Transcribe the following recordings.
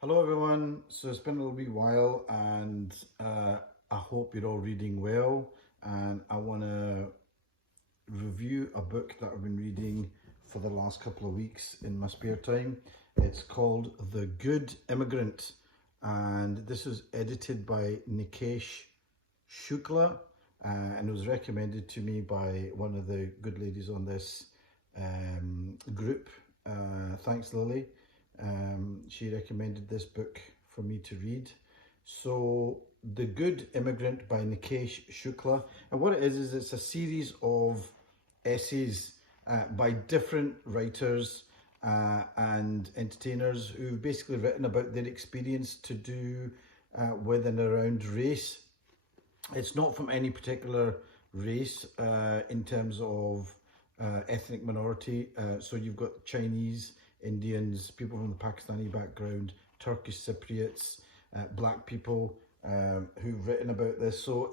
Hello everyone, so it's been a little wee while and I hope you're all reading well, and I want to review a book that I've been reading for the last couple of weeks in my spare time. It's called The Good Immigrant, and this was edited by Nikesh Shukla, and it was recommended to me by one of the good ladies on this group. Thanks Lily. She recommended this book for me to read. So, The Good Immigrant by Nikesh Shukla. And what it is it's a series of essays by different writers and entertainers who've basically written about their experience to do with and around race. It's not from any particular race in terms of ethnic minority. So you've got Chinese, Indians, people from the Pakistani background, Turkish Cypriots, black people who've written about this. So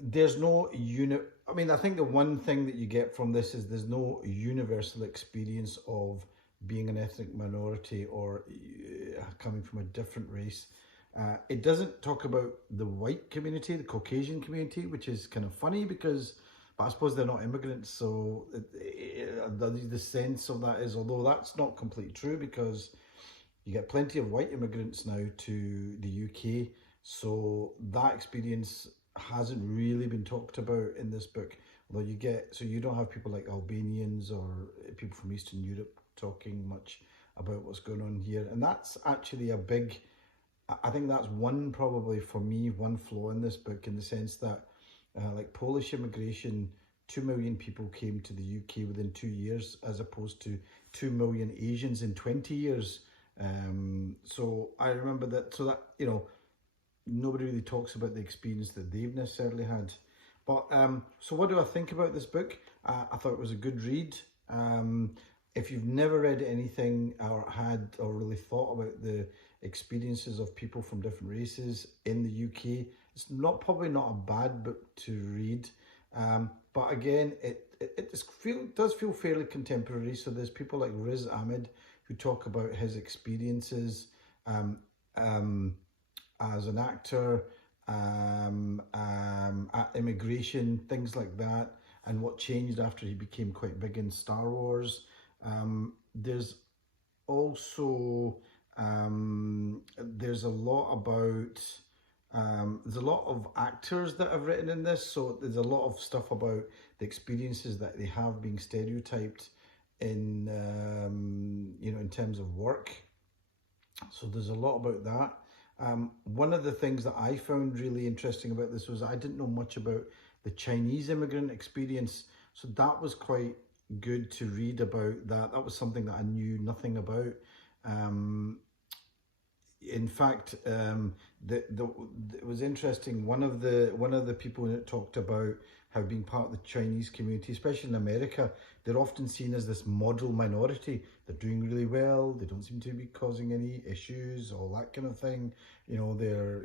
there's no I mean, I think the one thing that you get from this is there's no universal experience of being an ethnic minority or coming from a different race. It doesn't talk about the white community, the Caucasian community, which is kind of funny because, but I suppose they're not immigrants, so the sense of that is, although that's not completely true because you get plenty of white immigrants now to the UK, so that experience hasn't really been talked about in this book. Although you don't have people like Albanians or people from Eastern Europe talking much about what's going on here, and that's actually I think that's probably for me, one flaw in this book, in the sense that like Polish immigration, 2 million people came to the UK within 2 years, as opposed to 2 million Asians in 20 years. So I remember that, nobody really talks about the experience that they've necessarily had. But so what do I think about this book? I thought it was a good read. If you've never read anything or really thought about the experiences of people from different races in the UK, it's probably not a bad book to read. But again, it does feel fairly contemporary. So there's people like Riz Ahmed who talk about his experiences as an actor, at immigration, things like that, and what changed after he became quite big in Star Wars. There's also there's a lot about there's a lot of actors that have written in this, so there's a lot of stuff about the experiences that they have being stereotyped in in terms of work. So there's a lot about that. One of the things that I found really interesting about this was I didn't know much about the Chinese immigrant experience, so that was quite good to read about that. That was something that I knew nothing about. In fact, it was interesting. One of the people in it talked about how being part of the Chinese community, especially in America, they're often seen as this model minority. They're doing really well. They don't seem to be causing any issues, all that kind of thing. They're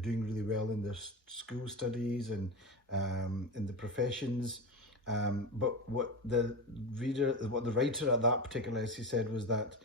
doing really well in their school studies and in the professions. But what the writer at that particular essay said was that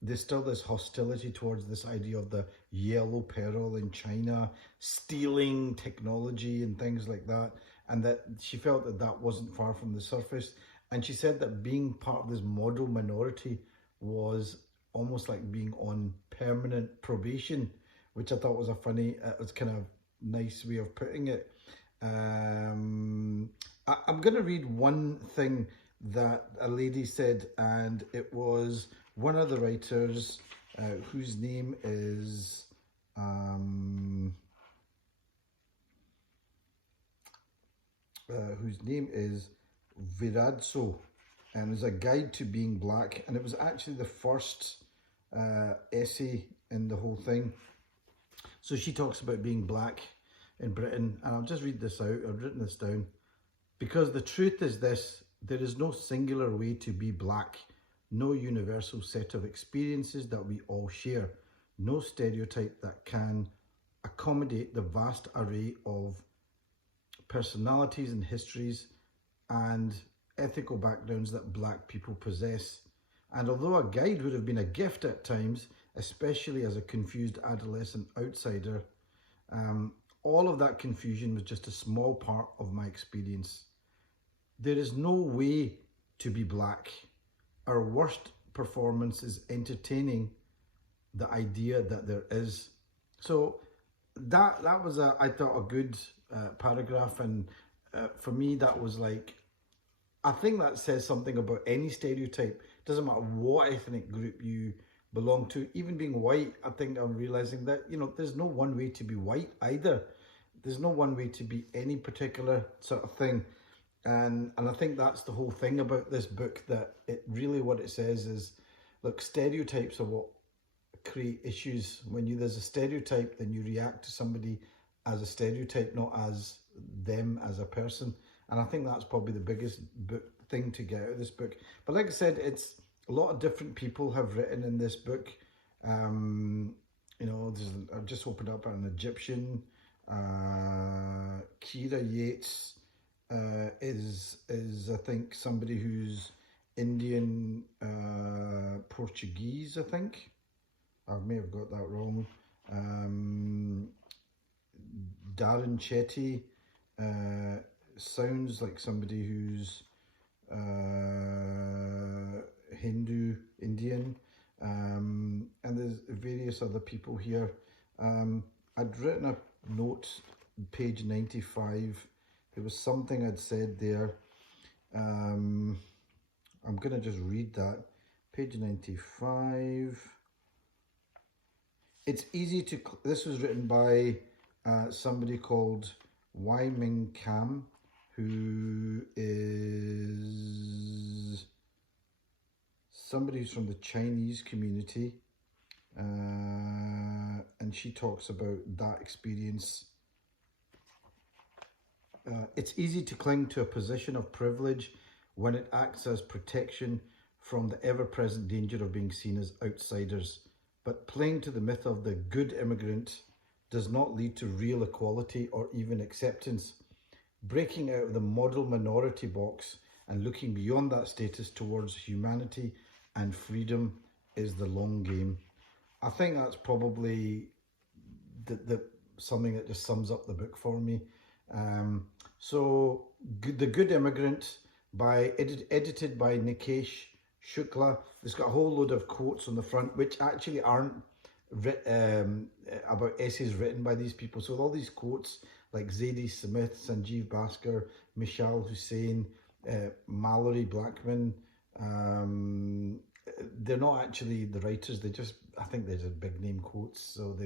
there's still this hostility towards this idea of the yellow peril in China, stealing technology and things like that, and that she felt that that wasn't far from the surface. And she said that being part of this model minority was almost like being on permanent probation, which I thought was it was kind of nice way of putting it. I'm going to read one thing that a lady said, and it was one of the writers whose name is Viradso, and it's a guide to being black, and it was actually the first essay in the whole thing. So she talks about being black in Britain, and I'll just read this out. I've written this down. Because the truth is this: there is no singular way to be black, no universal set of experiences that we all share, no stereotype that can accommodate the vast array of personalities and histories and ethical backgrounds that black people possess. And although a guide would have been a gift at times, especially as a confused adolescent outsider, all of that confusion was just a small part of my experience. There is no way to be black. Our worst performance is entertaining the idea that there is. So that was I thought a good paragraph, and for me that was like, I think that says something about any stereotype. Doesn't matter what ethnic group you belong to, even being white. I think I'm realizing that, you know, there's no one way to be white either. There's no one way to be any particular sort of thing. And I think that's the whole thing about this book, that it really, what it says is, look, stereotypes are what create issues. When there's a stereotype, then you react to somebody as a stereotype, not as them as a person. And I think that's probably the biggest thing to get out of this book. But like I said, it's a lot of different people have written in this book. You know, I've just opened up an Egyptian. Kira Yates is I think somebody who's Indian Portuguese, I think. I may have got that wrong. Darren Chetty sounds like somebody who's Hindu, Indian, and there's various other people here. I'd written a note, page 95. There was something I'd said there. I'm going to just read that. Page 95. It's easy to, this was written by somebody called Wai Ming Kam, who is somebody who's from the Chinese community. And she talks about that experience. It's easy to cling to a position of privilege when it acts as protection from the ever-present danger of being seen as outsiders. But playing to the myth of the good immigrant does not lead to real equality or even acceptance. Breaking out of the model minority box and looking beyond that status towards humanity and freedom is the long game. I think that's probably the something that just sums up the book for me. So The Good Immigrant, edited by Nikesh Shukla. It's got a whole load of quotes on the front, which actually aren't about essays written by these people. So all these quotes like Zadie Smith, Sanjeev Bhaskar, Michelle Hussein, Mallory Blackman, they're not actually the writers. They just, I think they're just big name quotes. So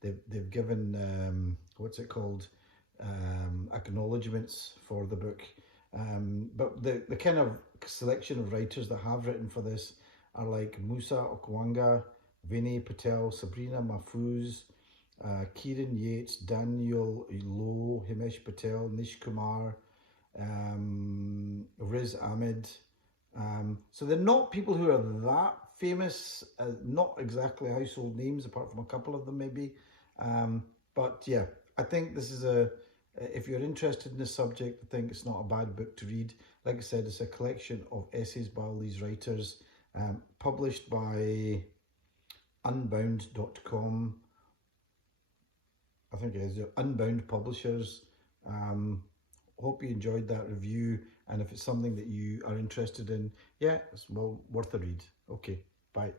they've given what's it called, acknowledgements for the book. But the kind of selection of writers that have written for this are like Musa Okwanga, Vinay Patel, Sabrina Mahfouz, Kieran Yates, Daniel Lowe, Himesh Patel, Nish Kumar, Riz Ahmed. So they're not people who are that famous, not exactly household names, apart from a couple of them maybe. But yeah, I think this is if you're interested in this subject, I think it's not a bad book to read. Like I said, it's a collection of essays by all these writers, published by unbound.com. I think it is Unbound Publishers. Hope you enjoyed that review, and if it's something that you are interested in, yeah, it's well worth a read. Okay, bye.